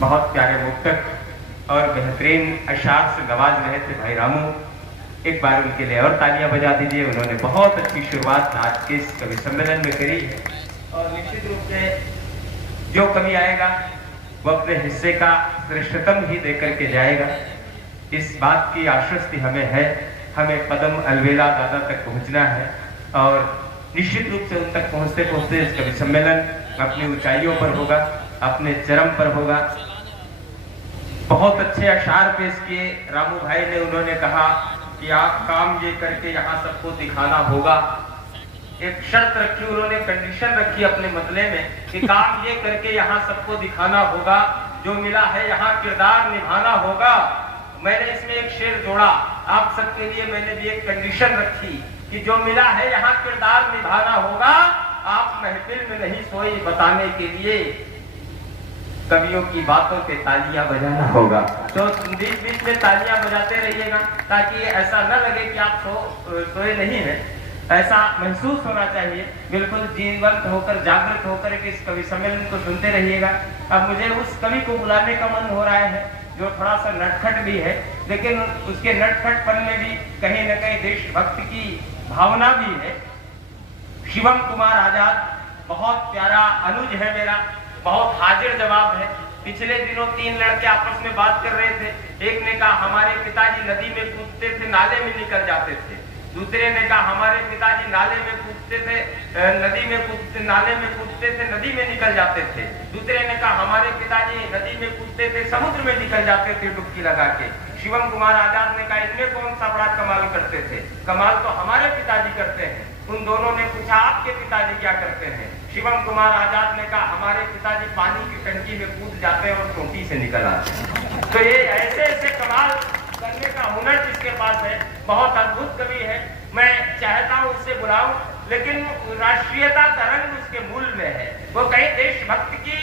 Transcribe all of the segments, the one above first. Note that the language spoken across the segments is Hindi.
बहुत प्यारे मुक्तक और बेहतरीन अशार से नवाज रहे थे भाई रामू। एक बार उनके लिए और तालियां बजा दीजिए। उन्होंने बहुत अच्छी शुरुआत आज के इस कवि सम्मेलन में करी है और निश्चित रूप से जो कवि आएगा वो अपने हिस्से का श्रेष्ठतम ही देकर के जाएगा। इस बात की आश्वस्ति हमें है। हमें पदम अलवेला दादा तक पहुंचना है और निश्चित रूप से उन तक पहुंचते पहुंचते इस कवि सम्मेलन अपनी ऊंचाइयों पर होगा, अपने चरम पर होगा। बहुत अच्छे अशार पेश किए रामू भाई ने। उन्होंने कहा कि आप काम ये करके यहाँ सबको दिखाना होगा। एक शर्त रखी उन्होंने, कंडीशन रखी अपने मतले में कि काम ये करके यहाँ सबको दिखाना होगा, जो मिला है यहाँ किरदार निभाना होगा। मैंने इसमें एक शेर जोड़ा आप सबके लिए। मैंने भी एक कंडीशन रखी कि जो मिला है यहाँ किरदार निभाना होगा। आप महफिल में नहीं सोई बताने के लिए, कवियों की बातों पे तालियां बजाना होगा। तो बीच बीच में तालियां बजाते रहिएगा ताकि ऐसा न लगे कि आप सोए नहीं हैं। ऐसा महसूस होना चाहिए। बिल्कुल जीवंत होकर, जागृत होकर के इस कवि सम्मेलन को सुनते रहिएगा। अब मुझे उस कवि को बुलाने का मन हो रहा है जो थोड़ा सा नटखट भी है, लेकिन उसके नटखटपन में भी कहीं न कहीं देशभक्त की भावना भी है। शिवम कुमार आजाद बहुत प्यारा अनुज है मेरा, बहुत हाजिर जवाब है। पिछले दिनों 3 लड़के आपस में बात कर रहे थे। एक ने कहा हमारे पिताजी नदी में कूदते थे, नाले में निकल जाते थे। दूसरे ने कहा हमारे पिताजी नाले में कूदते थे, नाले में कूदते थे, नदी में निकल जाते थे। दूसरे ने कहा हमारे पिताजी नदी में कूदते थे, समुद्र में निकल जाते थे डुबकी लगा के। शिवम कुमार आजाद ने कहा इनमें कौन सा बड़ा कमाल करते थे? कमाल तो हमारे पिताजी करते हैं। उन दोनों ने पूछा आपके पिताजी क्या करते हैं? शिवम कुमार आजाद ने कहा हमारे पिताजी पानी की टंकी में कूद जाते हैं और टोटी से निकल आते हैं। तो ये ऐसे ऐसे कमाल करने का हुनर जिसके पास है, बहुत अद्भुत कवि है। मैं चाहता हूँ उससे बुलाऊं, लेकिन राष्ट्रीयता का रंग उसके मूल में है। वो कई देशभक्त की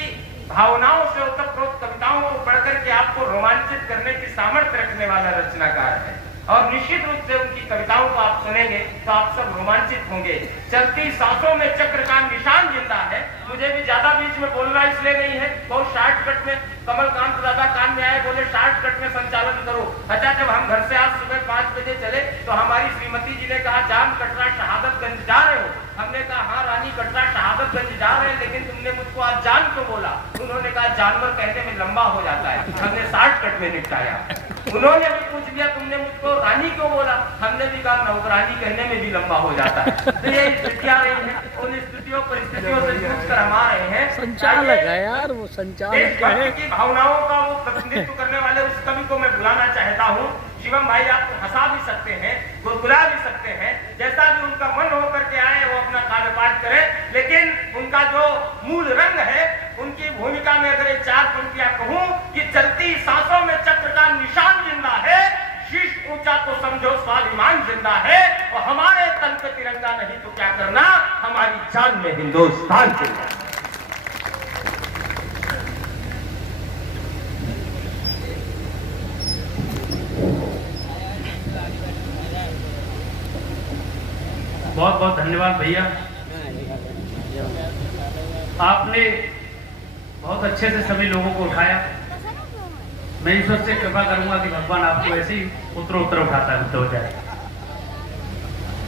भावनाओं से ओतप्रोत कविताओं को पढ़कर के आपको रोमांचित करने की सामर्थ्य रखने वाला रचनाकार है। और निश्चित रूप से उनकी कविताओं को आप सुनेंगे तो आप सब रोमांचित होंगे। चलती सांसों में चक्र का निशान जिंदा है। मुझे भी ज्यादा बीच में बोलना इसलिए नहीं है, बहुत शॉर्टकट में कमलकांत दादा कान में आए, बोले शॉर्टकट में संचालन करो। अच्छा, जब हम घर से आज सुबह 5 बजे चले तो हमारी श्रीमती जी ने कहा जान कटरा शहादतगंज जा रहे हो? हमने कहा हाँ रानी कटरा शहादतगंज जा रहे हैं, लेकिन तुमने मुझको आज जान क्यों बोला? उन्होंने कहा जानवर कहने में लंबा हो जाता है। हमने शॉर्टकट में निपटाया। उन्होंने भी पूछ लिया तुमने मुझको रानी क्यों बोला? हमने भी कहा नौकरानी कहने में भी लंबा हो जाता है। तो ये स्थितियां रही है, उन स्थितियों परिस्थितियों से जूझ कर हम आ रहे हैं। संचालक है यार, वो संचालक है। की भावनाओं का वो प्रतिनिधित्व करने वाले उस कवि को मैं बुलाना चाहता हूँ। शिवम भाई आपको हंसा भी सकते हैं, गुलगुला भी सकते हैं, जैसा भी उनका मन हो करके आए वो अपना काव्य पाठ करें, लेकिन उनका जो मूल रंग है, उनकी भूमिका में अगर 4 पंक्तियां कहूं कि चलती सांसों में चक्र का निशान जिंदा है, शीश ऊंचा तो समझो स्वाभिमान जिंदा है, और हमारे तन पे तिरंगा नहीं तो क्या करना, हमारी जान में हिंदुस्तान जिंदा है। बहुत बहुत धन्यवाद भैया, आपने बहुत अच्छे से सभी लोगों को उठाया। मैं ईश्वर से कृपा करूंगा कि भगवान आपको ऐसे ही उत्तर उठाता हो जाए।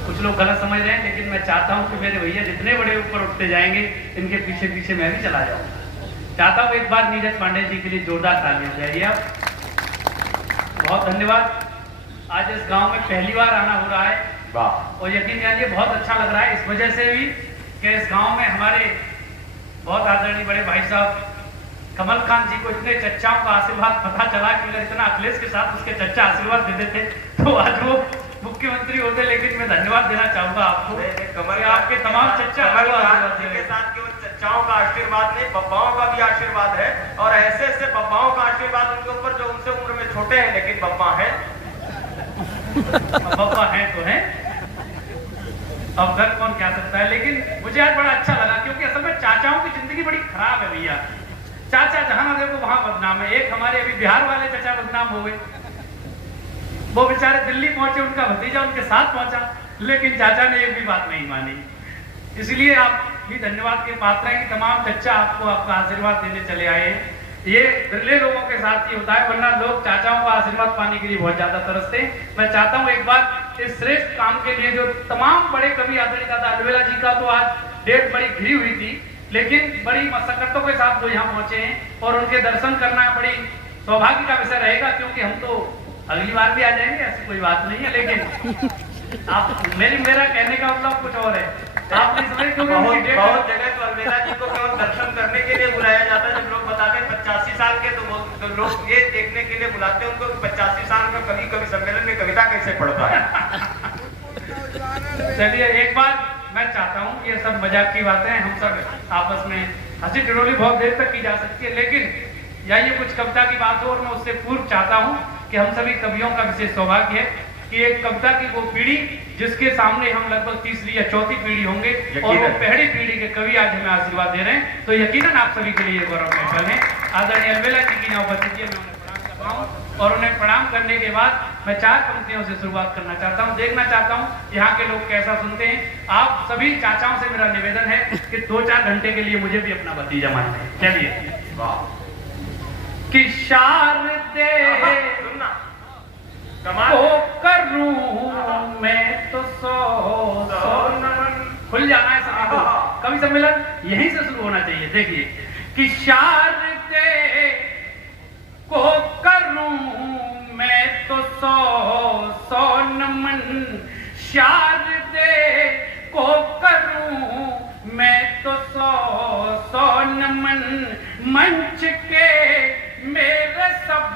कुछ लोग गलत समझ रहे हैं, लेकिन मैं चाहता हूं कि मेरे भैया जितने बड़े ऊपर उठते जाएंगे, इनके पीछे पीछे मैं भी चला जाऊंगा। चाहता हूं एक बार नीरज पांडे जी के लिए जोरदार तालियां बजाइए आप। बहुत धन्यवाद। आज इस गाँव में पहली बार आना हो रहा है और यकीन जानिए बहुत अच्छा लग रहा है, इस वजह से भी कि इस गांव में हमारे बहुत आदरणीय बड़े भाई साहब कमलकांत जी को इतने चच्चाओं का आशीर्वाद पता चला कि अगर इतना अखिलेश के साथ उसके चच्चा आशीर्वाद दे देते तो आज वो मुख्यमंत्री होते। लेकिन मैं धन्यवाद देना चाहूंगा आपको, कमल आपके तमाम चच्चा के साथ केवल चच्चाओं का आशीर्वाद नहीं, बब्बाओं का भी आशीर्वाद है। और ऐसे ऐसे बब्बाओं का आशीर्वाद उनके ऊपर जो उनसे उम्र में छोटे हैं लेकिन बब्बा है। बब्बा है तो है, अब घर कौन क्या सकता है। लेकिन मुझे आज बड़ा अच्छा लगा, क्योंकि असल में चाचाओं की जिंदगी बड़ी खराब है भैया। चाचा जहां ना देखो वहां बदनाम है। एक हमारे अभी बिहार वाले चाचा बदनाम हो गए, वो बेचारे दिल्ली पहुंचे, उनका भतीजा उनके साथ पहुंचा, लेकिन चाचा ने एक भी बात नहीं मानी। इसलिए आप भी धन्यवाद के पात्र हैं कि तमाम चच्चा आपको आपका आशीर्वाद देने चले आए। ये बिरले लोगों के साथ ही होता है, वरना लोग चाचाओं का आशीर्वाद पाने के लिए बहुत ज्यादा तरसते हैं। मैं चाहता हूँ एक बार इस श्रेष्ठ काम के लिए जो तमाम बड़े कवि आदरणीय दादा अलवेला जी का तो आज डेट बड़ी घिरी हुई थी, लेकिन बड़ी मशक्कतों के साथ वो यहाँ पहुंचे हैं और उनके दर्शन करना बड़ी सौभाग्य का विषय रहेगा, क्योंकि हम तो अगली बार भी आ जाएंगे, ऐसी कोई बात नहीं है। लेकिन आप मेरा कहने का मतलब कुछ और है, आप नहीं समझे, क्योंकि बहुत जगह तो अलवेला जी को केवल दर्शन करने के लिए बुलाया जाता है। जब लोग बताते हैं 85 साल के, तो लोग ये देखने के लिए बुलाते हैं उनको 85 साल का कवि सम्मेलन में कविता कैसे पढ़ता है। चलिए एक बार मैं चाहता हूँ, ये सब मजाक की बातें हम सब आपस में हंसी टिटोली बहुत देर तक की जा सकती है, लेकिन या ये कुछ कविता की बात हो और मैं उससे पूर्व चाहता हूँ कि हम सभी कवियों का विशेष सौभाग्य है कि एक कविता की वो पीढ़ी जिसके सामने हम लगभग तीसरी या चौथी पीढ़ी होंगे और वो पहली पीढ़ी के कवि आज हमें आशीर्वाद दे रहे हैं, तो यकीनन आप सभी के लिए गौरव का क्षण है। आदरणीय अलवेला जी की यहाँ उपस्थिति है, मैं उन्हें प्रणाम करता हूँ और उन्हें प्रणाम करने के बाद मैं 4 पंक्तियों से शुरुआत करना चाहता हूँ। देखना चाहता हूँ यहाँ के लोग कैसा सुनते हैं। आप सभी चाचाओं से मेरा निवेदन है कि 2-4 घंटे के लिए मुझे भी अपना भतीजा मान लें। चलिए। कि शारदे को करूं मैं तो सो नमन। खुल जाना है सभी को, कवि सम्मेलन यहीं से शुरू होना चाहिए। देखिए कि शारदे को करूं मैं तो सो नमन, शारदे को करूं मैं तो सो नमन, मंच के मेरे सब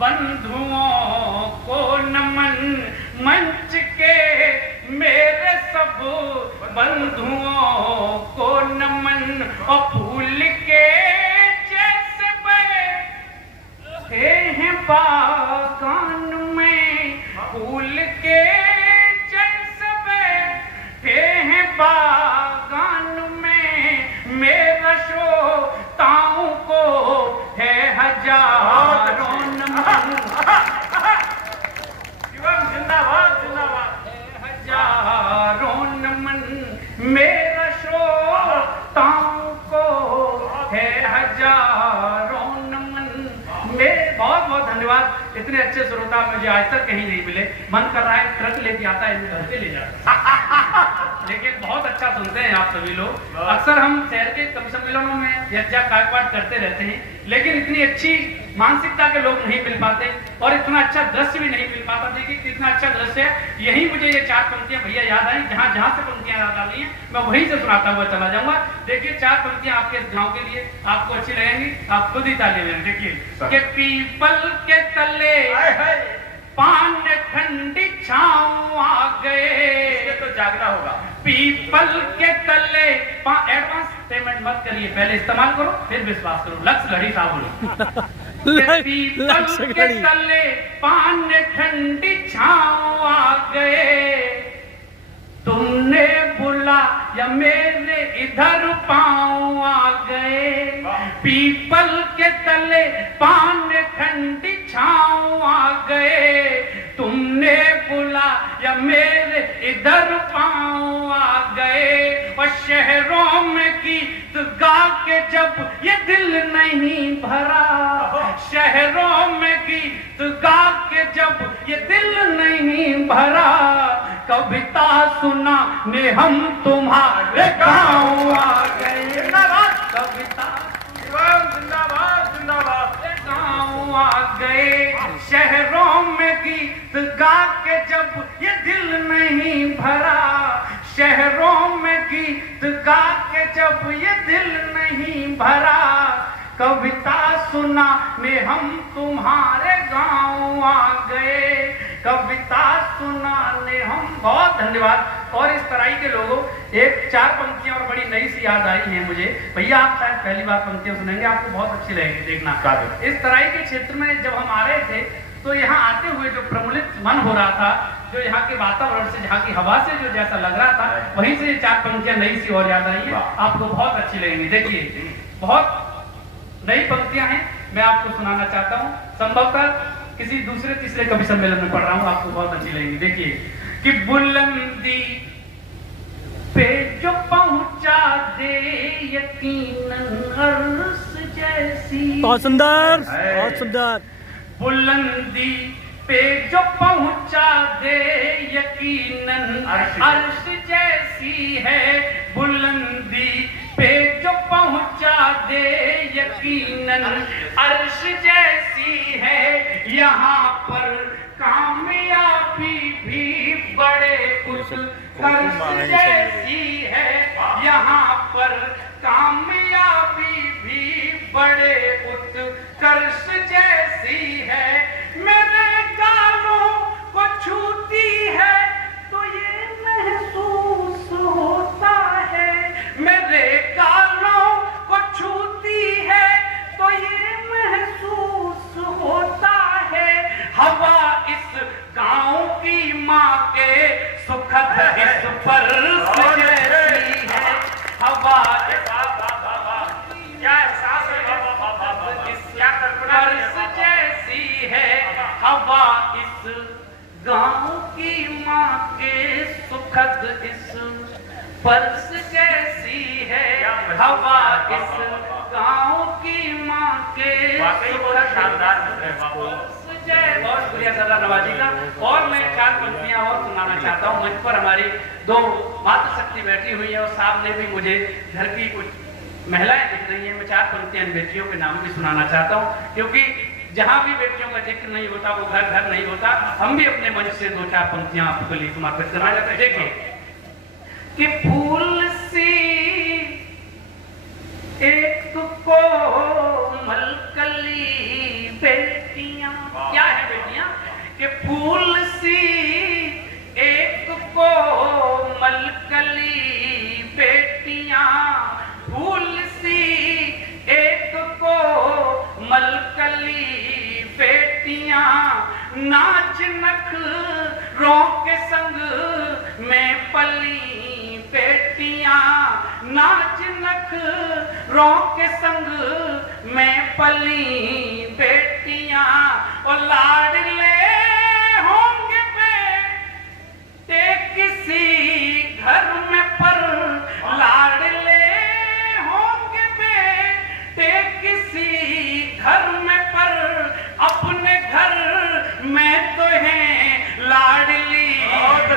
बंधुओं को नमन, मंच के मेरे सब बंधुओं को नमन, और फूल के जैसे बैठे हैं बागान में, फूल के जैसे बैठे हैं बागान में, मेरा श्रोताओं को है हजारों नमन। जिंदाबाद जिंदाबाद, हजारों नमन, मेरा श्रोताओं को है हजारों नमन। मेरे बहुत बहुत धन्यवाद, इतने अच्छे श्रोता मुझे आज तक कहीं नहीं मिले। मन कर रहा है ट्रक लेके आता है, घर पे ले जाता लेकिन बहुत अच्छा सुनते हैं आप सभी लोग। अक्सर हम शहर के कवि सम्मेलनों में यज्ञ कायपाठ करते रहते हैं, लेकिन इतनी अच्छी मानसिकता के लोग नहीं मिल पाते और इतना अच्छा दृश्य भी नहीं मिल पाता। देखिए कितना अच्छा दृश्य है। यही मुझे ये 4 पंक्तियां भैया याद आई, जहां जहां से पंक्तियां याद आ रही हैं मैं वहीं से सुनाता हुआ चला जाऊंगा। देखिए 4 पंक्तियां आपके गांव के लिए आपको अच्छी लगेंगी, आप खुद ही ताली बजाएं। देखिए कि पीपल के तले पान ठंडी छाँव आ गए, तो जागना होगा। पीपल के तले एडवांस पेमेंट मत करिए, पहले इस्तेमाल करो फिर विश्वास करो। लक्ष्य घड़ी साबुन। पीपल के तले पान ठंडी छाँव आ गए, तुमने बुला या मेरे इधर पाँव आ गए, पीपल के तले पान ठंडी छाँव आ गए, तुमने बुला या मेरे इधर पाँव आ गए, और शहरों में गीत गा के जब ये दिल नहीं भरा, शहरों में गीत गा के जब ये दिल नहीं भरा, कविता सुना ने हम तुम्हारे गाँव आ गए। कविता जिंदाबाद जिंदाबाद, गाँव आ गए, शहरों में गीत गा के जब ये दिल नहीं भरा, शहरों में गीत गा के जब ये दिल नहीं भरा, कविता सुना ने हम तुम्हारे गाँव आ गए, कविता सुनाने हम। बहुत धन्यवाद। और इस तराई के लोगों, एक 4 पंक्तियां और बड़ी नई सी याद आई हैं मुझे। भैया आप शायद पहली बार पंक्तियां सुनेंगे, आपको बहुत अच्छी लगेगी, देखना। इस तराई के क्षेत्र में जब हम आ रहे थे तो यहाँ आते हुए जो प्रमुलित मन हो रहा था, जो यहाँ के वातावरण से, यहाँ की हवा से जो जैसा लग रहा था, वहीं से 4 पंक्तियां नई सी और याद आई है, आपको बहुत अच्छी लगेंगी। देखिए बहुत नई पंक्तियां हैं, मैं आपको सुनाना चाहता हूँ। संभवतः किसी दूसरे तीसरे कवि सम्मेलन में पढ़ रहा हूँ, आपको बहुत अच्छी लगेगी। देखिए कि बुलंदी पे जो पहुंचा दे यकीनन अर्श जैसी बहुत सुंदर, है। बहुत सुंदर। बुलंदी पे जो पहुंचा दे यकीनन अर्श जैसी है। बुलंदी पे जो पहुंचा दे यकीनन अर्श जैसी है। यहाँ पर कामयाबी भी बड़े उत्कर्ष जैसी है। यहाँ पर कामयाबी भी बड़े उत्कर्ष जैसी है। मेरे गालों को छूती है तो ये महसूस होता है। मेरे गालों को छूती है तो ये महसूस होता है। हवा इस गांव की माँ के सुखद इस स्पर्श जैसी है। हवा क्या एहसास है, क्या स्पर्श जैसी है। हवा इस गांव की माँ के सुखद इस स्पर्श जैसी है। हवा इस गांव की माँ के शानदार। बहुत शुक्रिया सरदार नवाजी का। और मैं 4 पंक्तियां और सुनाना चाहता हूँ। मंच पर हमारी 2 मातृशक्ति बैठी हुई है और सामने भी मुझे घर की कुछ महिलाएं दिख रही हैं। मैं 4 पंक्तियां इन बेटियों के नाम भी सुनाना चाहता हूँ, क्योंकि जहां भी बेटियों का जिक्र नहीं होता वो घर घर नहीं होता। हम भी अपने मंच से 2-4 पंक्तियां आपके लिए समर्पित करना चाहते हैं। देखिए कि फूल सी एक को मलकली बेटियां, क्या है बेटियां? कि फूल सी एक को मलकली बेटियां। फूल सी एक को मलकली बेटियां। नाच नखरों के संग में पली बेटियां। नाच नखरों के संग में पली बेटियां। और लाडले होंगे बेटे किसी घर में पर। लाडले होंगे बेटे किसी घर में पर। अपने घर में तो हैं लाडली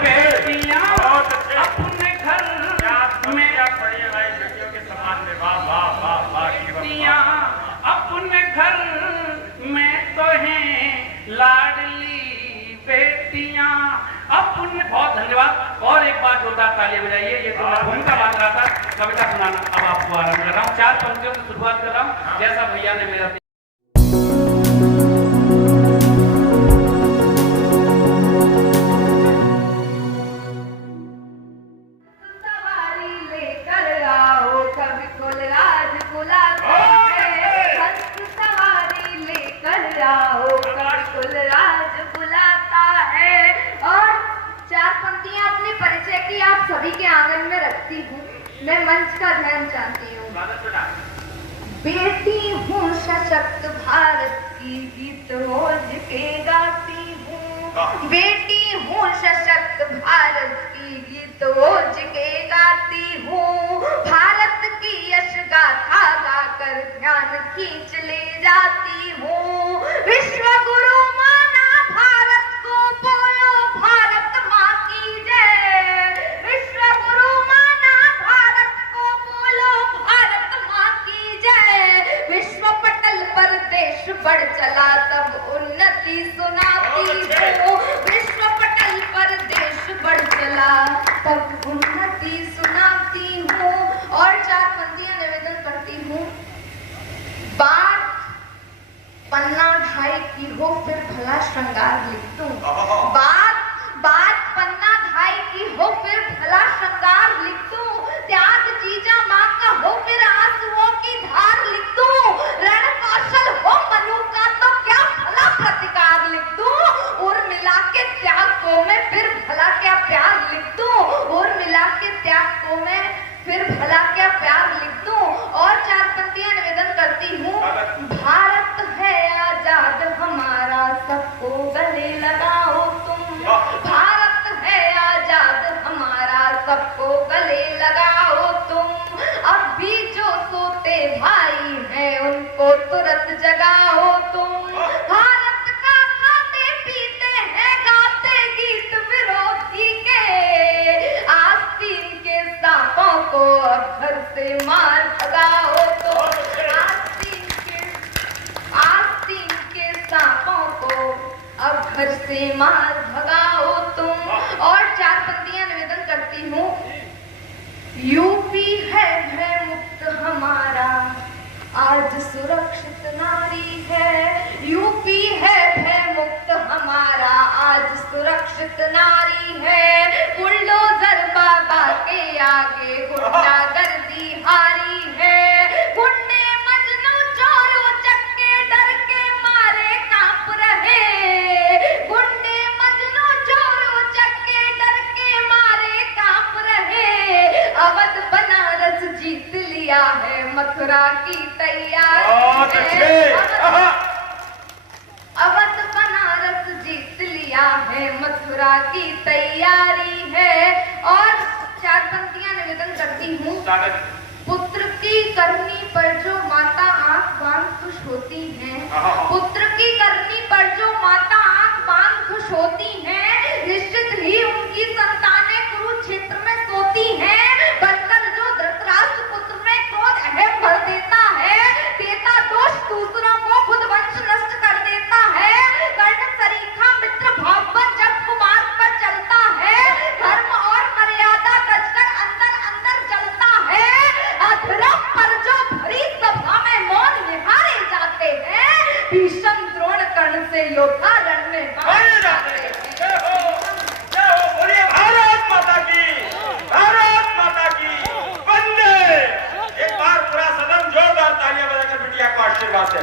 बेटियां। अपने घर में बेटियां। अपने घर में तो हैं लाडली बेटियां। अपने बहुत धन्यवाद। और एक बार जोरदार तालियां बजाइए। ये तो मैं भूमिका बांध रहा था, कविता सुनाना अब आपको आरंभ कर रहा हूँ। 4 पंक्तियों की शुरुआत कर रहा हूँ जैसा भैया ने मेरा आप सभी के आंगन में रखती हूँ। मैं मंच का ध्यान चाहती हूँ। बेटी हूँ सशक्त भारत की गीत रोज के गाती हूँ। बेटी हूँ सशक्त भारत की गीत रोज के गाती हूँ। भारत की यश गाथा गाकर ध्यान खींच ले जाती हूँ। विश्व गुरु माना भारत को बोलो भारत माँ की जय। विश्व गुरु माना भारत को बोलो भारत माँ की जय। विश्व पटल पर देश बढ़ चला तब उन्नति सुनाती हूँ। विश्व पटल पर देश बढ़ चला तब उन्नति सुनाती हूँ। और 4 पंक्तियां निवेदन करती हूँ। बात पन्ना ढाई की हो फिर भला श्रृंगार लिख दूं। बात पन्ना ढाई की हो फिर भला श्रृंगार लिख दूं। त्याग जीजा माँ का हो फिर आंसुओं की धार लिख दूं। रण कौशल हो मनु का तो क्या भला प्रतिकार लिख दूं। और मिला के त्याग को मैं फिर भला क्या प्यार लिख दूं। और मिला के त्याग को मैं फिर भला क्या प्यार लिख दूं। और 4 पंक्तियां निवेदन करती हूँ। भारत है आजाद हमारा सबको गले लगाओ तुम। भारत सूरत जगाओ तुम। भारत का खाते पीते हैं गाते गीत विरोधी के, आस्तीन के सांपों को अब घर से मार भगाओ तुम। आस्तीन के सांपों को अब घर से मार भगाओ तुम। और 4 पंक्तियां निवेदन करती हूँ। यूपी है भय मुक्त हमारा, आज सुरक्षित नारी है। यूपी है भय मुक्त हमारा, आज सुरक्षित नारी है। बुलडोजर बाबा के आगे गुंडागर्दी हारी है। गुंडे मजनू चोरों चक्के डर के मारे कांप रहे। गुंडे मजनू चोरों चक्के डर के मारे कांप रहे। अवध बनारस जीत लिया है, मथुरा की तैयारी है। अवध बनारस जीत लिया है, मथुरा की तैयारी है। और 4 पंक्तियां निवेदन करती हूँ। पुत्र की करनी पर जो माता आंख बांध खुश होती है, पुत्र की करनी पर जो माता आंख बांध खुश होती है, निश्चित ही उनकी संतानें कुरुक्षेत्र में सोती हैं। बनकर जो धृतराष्ट्र पुत्र में क्रोध अहम भर देता है, देता दोष दूसरों को, खुद वंश नष्ट कर देता है। कर्ण सरीखा मित्र भाववत जब कुमार पर चलता है, धर्म और मर्यादा गजकर अंदर अंदर जलता है। अधर्म पर जो भरी सभा में मौन निहारे जाते हैं, भीषम द्रोण कर्ण से योद्धा रण में मारे जाते हैं। बोलिए भारत माता की, भारत माता की वंदे। एक बार पूरा सदन जोरदार तालियां बजाकर बिटिया को आशीर्वाद दे।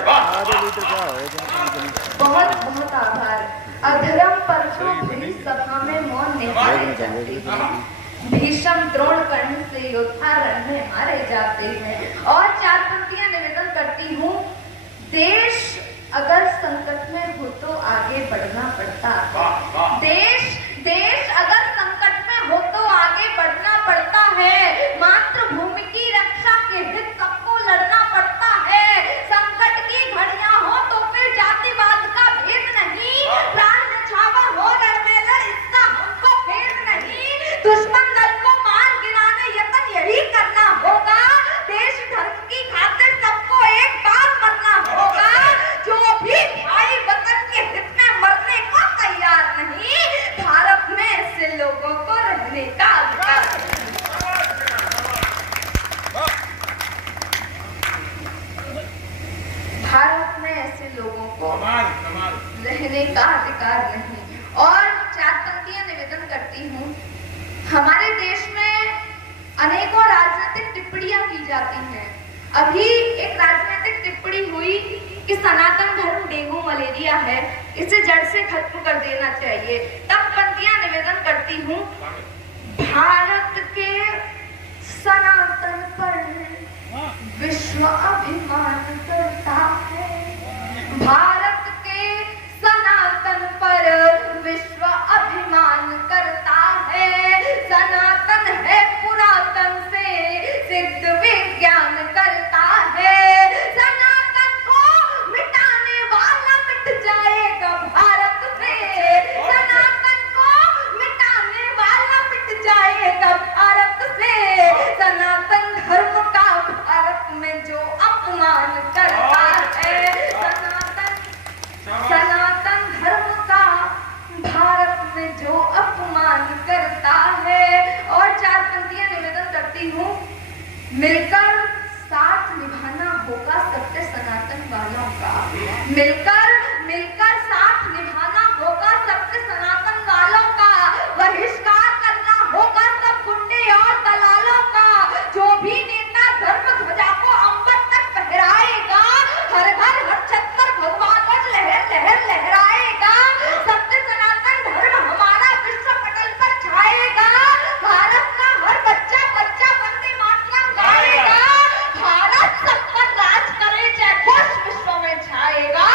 बहुत बहुत आभार। अधर्म पर जो भरी सभा में मौन निहारे जाते हैं, भीषम द्रोण कर्ण से योद्धा रण में मारे जाते हैं। और 4 पंक्तियां निवेदन करती हूँ। देश अगर संकट में हो तो आगे बढ़ना पड़ता है। देश अगर संकट में हो तो आगे बढ़ना पड़ता है। मातृभूमि की रक्षा के हित सबको लड़ना पड़ता है। संकट की घड़ियां हो तो फिर जातिवाद का भेद नहीं, प्राण न्यौछावर हो रणमेलर इसका हमको भेद नहीं। दुश्मन दल को मार गिराने यत्न यही करना होगा। देश धर्म की खातिर सबको एक बार मरना होगा। जो भी भाई वतन के हित में मरने को तैयार नहीं, भारत में ऐसे लोगों को रहने का अधिकार है। भारत में ऐसे लोगों को रहने का अधिकार नहीं। और 4 पंक्तियां निवेदन करती हूँ। हमारे देश में अनेकों राजनीतिक टिप्पणियां की जाती हैं। अभी एक राजनीतिक टिप्पणी हुई कि सनातन धर्म डेंगू मलेरिया है, इसे जड़ से खत्म कर देना चाहिए। तब पंक्तियां निवेदन करती हूँ। भारत के सनातन पर विश्व अभिमान करता है। भारत के सनातन पर विश्व अभिमान करता है। सनातन है पुरातन से सिद्ध विज्ञान करता है। सनातन को मिटाने वाला मिट जाएगा भारत से। सनातन को मिटाने वाला मिट जाएगा भारत से। सनातन धर्म का भारत में जो अपमान करता है, सनातन धर्म का भारत में जो अपमान करता है। और 4 पंक्तियां निवेदन करती हूँ। मिलकर साथ निभाना होगा सबके सनातन वालों का। मिलकर साथ निभाना होगा सबके सनातन वालों का। बहिष्कार करना होगा सब गुंडे और दलालों का। जो भी नेता धर्म ध्वजा को अंबर तक फहराएगा, हर घर हर छत पर भगवा ध्वज लहर लहर लहराएगा। सत्य सनातन धर्म हमारा विश्व पटल पर छाएगा। भारत का हर बच्चा बच्चा वंदे मातरम गाएगा। भारत सब पर राज करे जय घोष विश्व में छाएगा।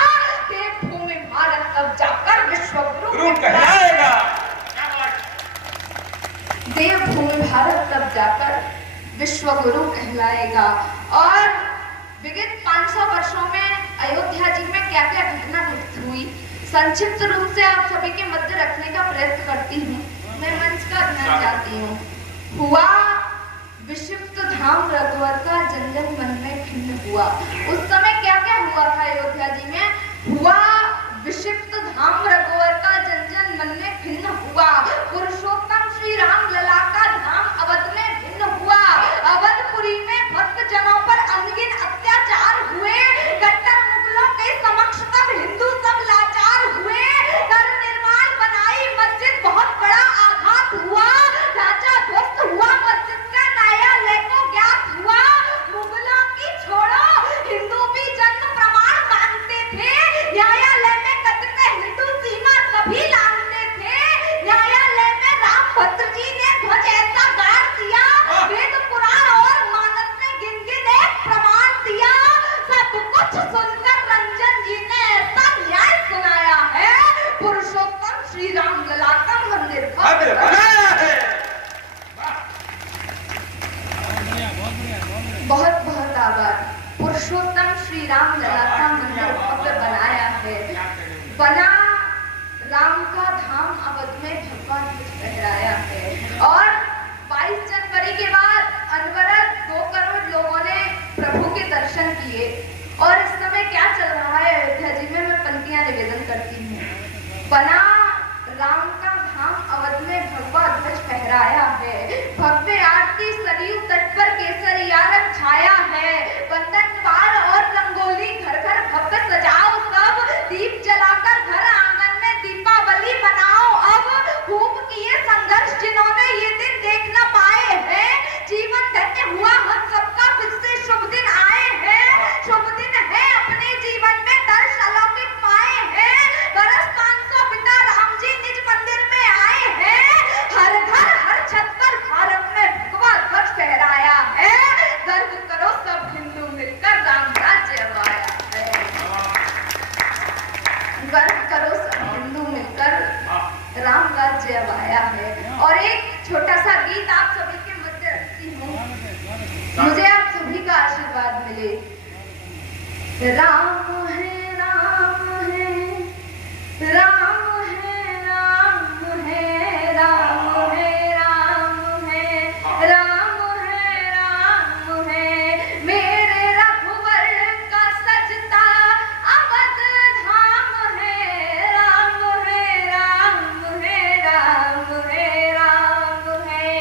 देवभूमि भारत तब जाकर विश्व गुरु कहलाएगा। देवभूमि भारत तब जाकर विश्व गुरु कहलाएगा। और विगत 500 वर्षों में अयोध्या जी में क्या क्या घटना घटित हुई संक्षिप्त रूप से आप सभी के मध्य रखने का प्रयत्न करती हूँ। मैं मंच का ध्यान चाहती हूँ। हुआ विक्षिप्त धाम रघुवर का जन जन मन में खिन्न हुआ। उस समय क्या क्या हुआ था अयोध्या जी में? हुआ विक्षिप्त धाम रघुवर का जन जन मन में खिन्न हुआ। पुरुषोत्तम श्री राम लला का धाम अवध में भिन्न हुआ। अवधपुरी में भक्त जनों पर अनगिन अत्याचार हुए। कट्टर मुगलों के समक्ष तब हिंदू सब लाचार हुए। कर निर्माण बनाई मस्जिद बहुत बड़ा आघात हुआ। ढांचा ध्वस्त हुआ मस्जिद का न्यायालय को ज्ञात हुआ। मुगलों की छोड़ो हिंदू भी जन्म प्रमाण मानते थे। न्यायालय में कतिपय हिंदू सीमा कभी लानते थे। न्यायालय में राम भद्र जी ने ध्वज ऐसा गाड़ दिया। वेद पुराण और मानस ने गिन गिन एक प्रमाण दिया। सब कुछ सुनकर रंजन जी ने ऐसा न्याय सुनाया है। पुरुषोत्तम श्री राम लला का मंदिर भव्य बनाया है। बहुत बहुत आभार। पुरुषोत्तम श्री राम लला का मंदिर भव्य बनाया है। बना राम का धाम अवध में भगवान ध्वज फहराया है। और 22 जनवरी के बाद अनवरत 2 करोड़ लोगों ने प्रभु के दर्शन किए। और इस समय क्या चल रहा है अयोध्या जी में, मैं पंक्तियां निवेदन करती हूँ। बना राम का धाम अवध में भगवा ध्वज फहराया है। भव्य आरती सरयू तट पर केसरिया रंग छाया है। बंधन द्वार और रंगोली घर घर भव्य सजाओ सब। दीप जलाकर घर आंगन में दीपावली मनाओ अब। खूब किए संघर्ष जिन्होंने ये दिन देख न पाए हैं। जीवन धन्य हुआ हम सबका फिर से शुभ दिन आए हैं। शुभ दिन है अपने जीवन में दर्श अलौकिक पाए हैं। बरस 500 बिता राम जी निज मंदिर में आए हैं। हर घर हर छत पर भारत में भगवा ध्वज फहराया है। गर्व करो सब हिंदू मिलकर राम राज्य आया है। गर्व करो सब हिंदू मिलकर राम राज्य आया है। और एक छोटा सा गीत आप सभी के मध्य रखती हूँ। मुझे आप सभी का आशीर्वाद मिले। राम है राम है राम है राम है राम है राम है राम है राम है। मेरे रघुवर का सजता अवध धाम है। राम है राम है राम है राम है।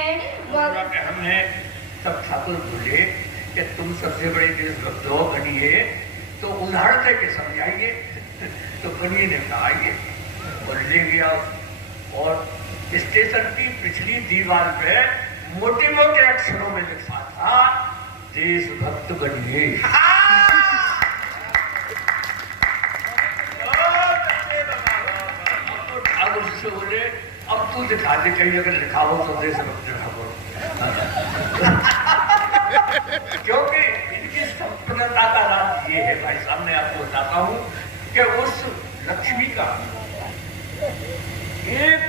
हमने सब ठाकुर बोले कि तुम सबसे बड़े देशभक्त हो, बनिए तो उदाहरण दे के समझाइए। तो बनिए ने कहा आइए और ले गया। और स्टेशन की पिछली दीवार पे मोटे मोटे अक्षरों में लिखा था देशभक्त बनिए। अब उससे बोले अब तू दिखा दे कहीं अगर लिखा हो तो देशभक्त लिखा हो। क्योंकि इनकी संपन्नता का राज ये है भाई साहब, मैं आपको बताता हूँ कि उस लक्ष्मी का एक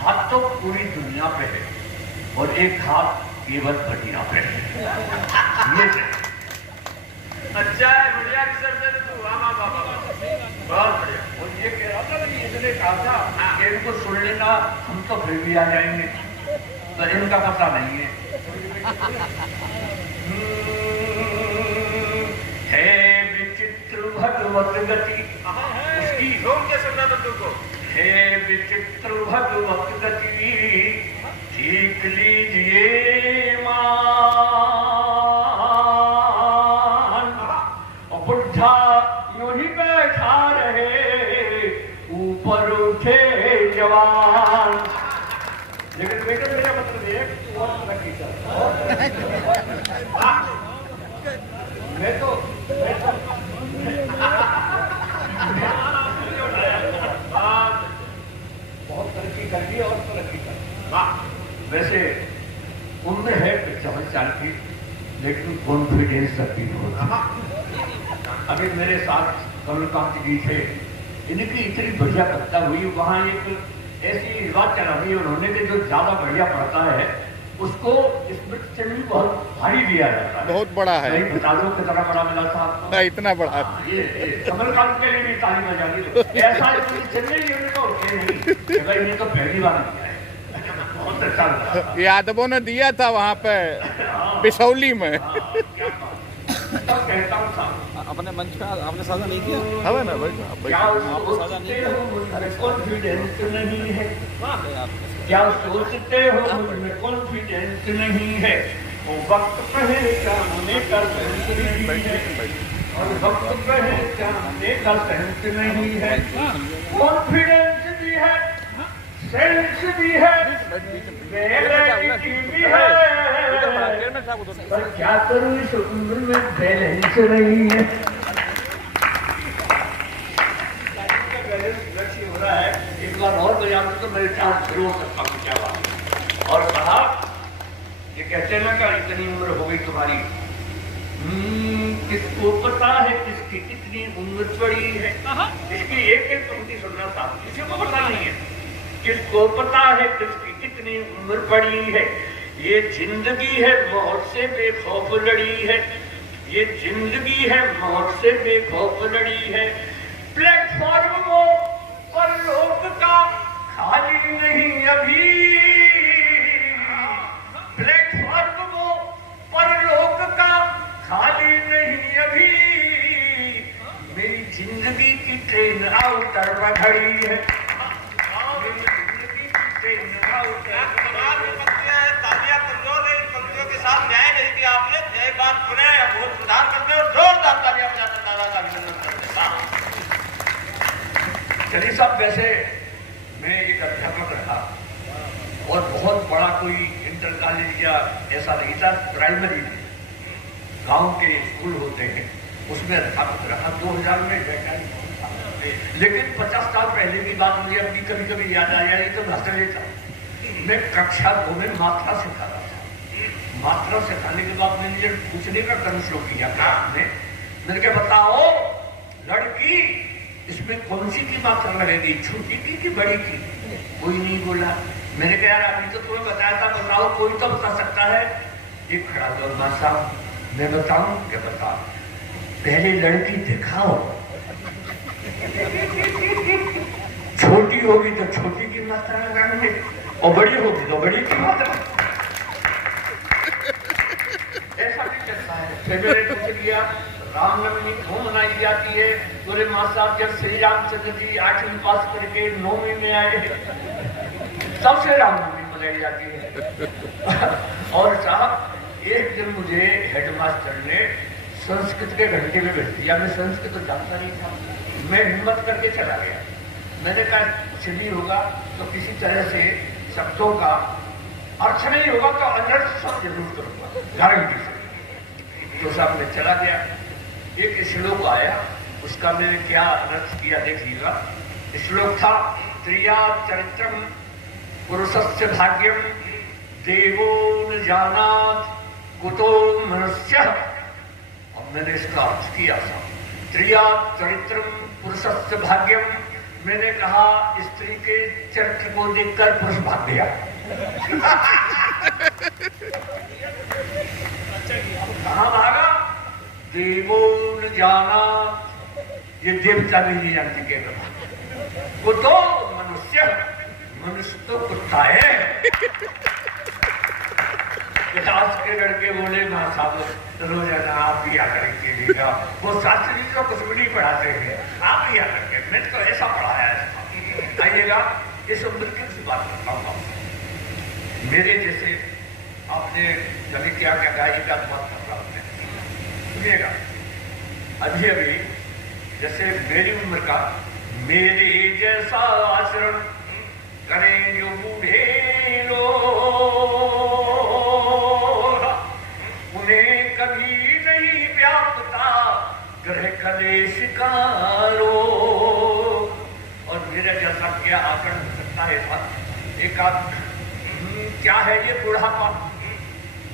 हाथ तो पूरी दुनिया पे है और एक हाथ केवल बढ़िया पे है। ये अच्छा है, बढ़िया विसर्जन तू। बहुत बढ़िया। और ये कह रहा था कि इसने कहा था कि इनको सुन लेना, हम तो फिर भी आ जाएंगे, तो इनका पता नहीं है। हे विचित्र भगवत गति, उसकी रोम के सुनना तो तुमको। हे विचित्र भगवत गति, ठीक लीजिए मान। और बुढ़ा यूं ही बैठा रहे, ऊपर उठे जवान। लेकिन बेटा मेरा मतलब ये मैं तो बहुत तरक्की कर ली और तरक्की कर। वैसे उम्र है 55 साल की, लेकिन कॉन्फिडेंस अभी होता। अभी मेरे साथ कमलकांत जी थे, इनकी इतनी बढ़िया कविता हुई। वहाँ एक ऐसी बात चला रही उन्होंने कि जो ज्यादा बढ़िया पढ़ता है उसको स्मृति चिन्ह बहुत भारी दिया जाता है। बहुत बड़ा है। नहीं बता दो कितना बड़ा मिला था आपको? इतना बड़ा। ये कमलकांत के लिए भी ताली बजानी दो। ऐसा स्मृति चिन्ह नहीं होने को नहीं, भाई ये तो पहली बार किया है, बहुत अच्छा लगा। यादवों ने दिया था वहाँ पे बिसौली में। कहता हूँ साहब, अपने मंच पे आपने साझा नहीं किया? है ना भाई? क्या सोचते हो मुझमें कॉन्फिडेंस नहीं है? क्या सोचते हो मुझमें कॉन्फिडेंस नहीं है? वो वक्त पहचानने का सेंस नहीं है, और वक्त पहचानने का सेंस नहीं है। कॉन्फिडेंस भी है, सेंस भी है, वैरायटी भी है, पर क्या करूं इस उम्र में बैलेंस नहीं है। हो रहा है, एक बार और बजा तो मेरे चांस शुरू हो सकता हूँ क्या बात। और साहब ये कहते हैं ना कि इतनी उम्र हो गई तुम्हारी, किसको पता है किसकी कितनी उम्र पड़ी है। इसकी एक एक पंक्ति सुनना साहब, किसी को पता नहीं है। किसको पता है किसकी कितनी उम्र पड़ी है, ये जिंदगी है मौत से बेखौफ लड़ी है, ये जिंदगी है मौत से बेखौफ लड़ी है। प्लेटफॉर्म वो परलोक का खाली नहीं अभी, प्लेटफॉर्म वो परलोक का खाली नहीं अभी, मेरी जिंदगी की ट्रेन आउटर पर खड़ी है, मेरी जिंदगी की ट्रेन आउटर तालियां पंक्तियों के साथ न्याय नहीं किया आपने। एक बात सुने, बहुत सुधार करते और जोरदार तालियां बजाते दादा का अभिनंदन करते। चलिए साहब, वैसे मैं एक अध्यापक रहा और बहुत बड़ा कोई इंटर कॉलेज या ऐसा नहीं था, प्राइमरी में गांव के स्कूल होते हैं उसमें अध्यापक रहा। 2000 में वैज्ञानिक, लेकिन 50 साल पहले की बात मुझे अपनी कभी कभी याद आ जाए तो हंसने था। मैं कक्षा 2 में मात्रा सिखा रहा था। मात्रा सिखाने के बाद मैंने पूछने का क्रम शुरू किया क्लास में, मैंने कहा बताओ लड़की इसमें कौन सी की मात्रा लगेगी, छोटी की कि बड़ी की? कोई नहीं बोला। मैंने कहा यार अभी तो तुम्हें बताया था, बताओ कोई तो बता सकता है। एक खड़ा दो मां साहब, मैं बताऊं क्या? बता, पहले लड़की दिखाओ, छोटी होगी तो छोटी की मात्रा लगाएंगे और बड़ी होगी तो बड़ी की मात्रा। ऐसा भी चलता है। फिर मैंने पूछ लिया रामनवमी क्यों मनाई जाती है? बोले मां साहब जब श्री रामचंद्र जी 8वीं पास करके 9वीं में आए तब से रामनवमी मनाई जाती है। और साहब एक दिन मुझे हेडमास्टर ने संस्कृत के घंटे में भेज दिया। मैं संस्कृत तो जानता नहीं था, मैं हिम्मत करके चला गया। मैंने कहा कुछ भी होगा तो किसी तरह से शब्दों का अर्थ नहीं होगा तो अनर्थ सब जरूर करूंगा, गारंटी से। तो साहब मैं चला गया, एक श्लोक आया, उसका मैंने क्या अनर्थ किया देखिएगा। श्लोक था त्रिया चरित्रम पुरुषस्य भाग्यम देवो न जानात कुतो मनुष्य। और मैंने इसका अर्थ किया था त्रिया चरित्रम पुरुषस्य भाग्यम। मैंने कहा स्त्री के चरित्र को देखकर पुरुष भाग गया। कहाँ भागा? देवो न जाना, ये देवता भी नहीं जानती के वो तो मनुष्य, मनुष्य तो कुत्ता है। आज के लड़के बोले मां साहब रोजाना आप भी आकर कीजिएगा, वो शास्त्री तो कुछ भी नहीं पढ़ाते हैं, आप भी आकर के। मैंने तो ऐसा पढ़ाया है। आइएगा इस उम्र की बात करता हूँ। मेरे जैसे आपने कभी क्या क्या गायी का बात कर रहा हूँ, सुनिएगा। अभी अभी जैसे मेरी उम्र का मेरे जैसा आचरण करें जो बूढ़े लोग, उन्हें कभी नहीं व्यापता ग्रह कलेश का रोग। और मेरा जैसा क्या आचरण हो सकता है? एक क्या है ये बुढ़ापा?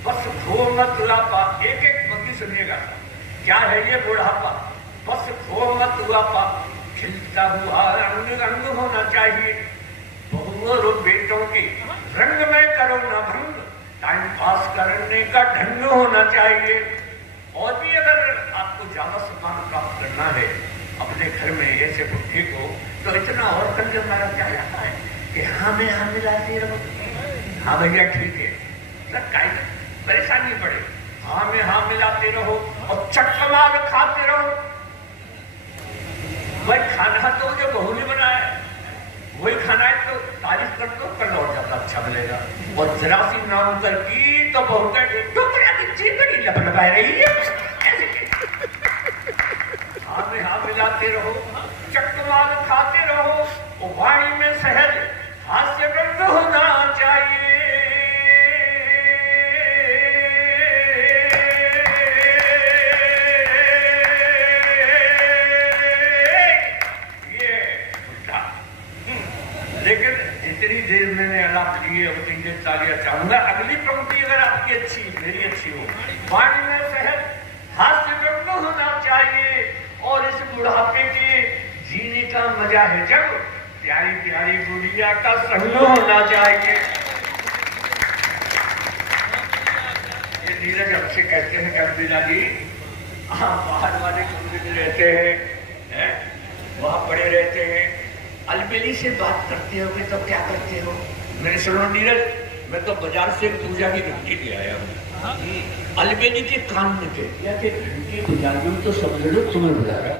बस खो मत लापा। एक एक पंक्ति सुनिएगा। क्या है ये बुढ़ापा? बस खो मत लापा, खिलता हुआ रंग रंग होना चाहिए। बहुओं बेटों के रंग में करो न भंग, टाइम पास करने का ढंग होना चाहिए। और भी अगर आपको ज्यादा सम्मान प्राप्त करना है अपने घर में ऐसे बुद्धि को, तो इतना और कर हमारा क्या जाता है कि हाँ में हाँ मिलाते रहो, हाँ भैया ठीक है, कहीं परेशानी पड़े, हाँ में हाँ मिलाते रहो और चक्कर मार खाते रहो। भाई खाना तो जो बहू ने बनाया है वही खाना है, तो तारीफ कर दो, कल और ज्यादा अच्छा मिलेगा। और जरा सी नाम पर की तो बहू का टुकड़ा की चिकड़ी लपलपा रही है। हाँ में हाँ मिलाते रहो, चक्कर खाते रहो, और वाणी में सहज हास्य रंग होना चाहिए। लेकिन जितनी देर मैंने आलाप लिए उतनी देर तालियां चाहूंगा। अगली पंक्ति अगर आपकी अच्छी मेरी अच्छी हो, वाणी में सहज हास्य रंग होना चाहिए, और इस बुढ़ापे के जीने का मजा है जब प्यारी प्यारी गुड़िया का संग होना चाहिए। ये नीरज हमसे कहते हैं कर्बिला जी, बाहर वाले कमरे में रहते हैं, वहां पड़े रहते हैं, अलबेली से बात करते हो तो क्या करते हो? मैंने सुनो नीरज, मैं तो बाजार से पूजा की घंटी ले आया हूँ, अलबेली के कान में के घंटी बजा दूं तो समझ लो तुम्हें बुला रहा।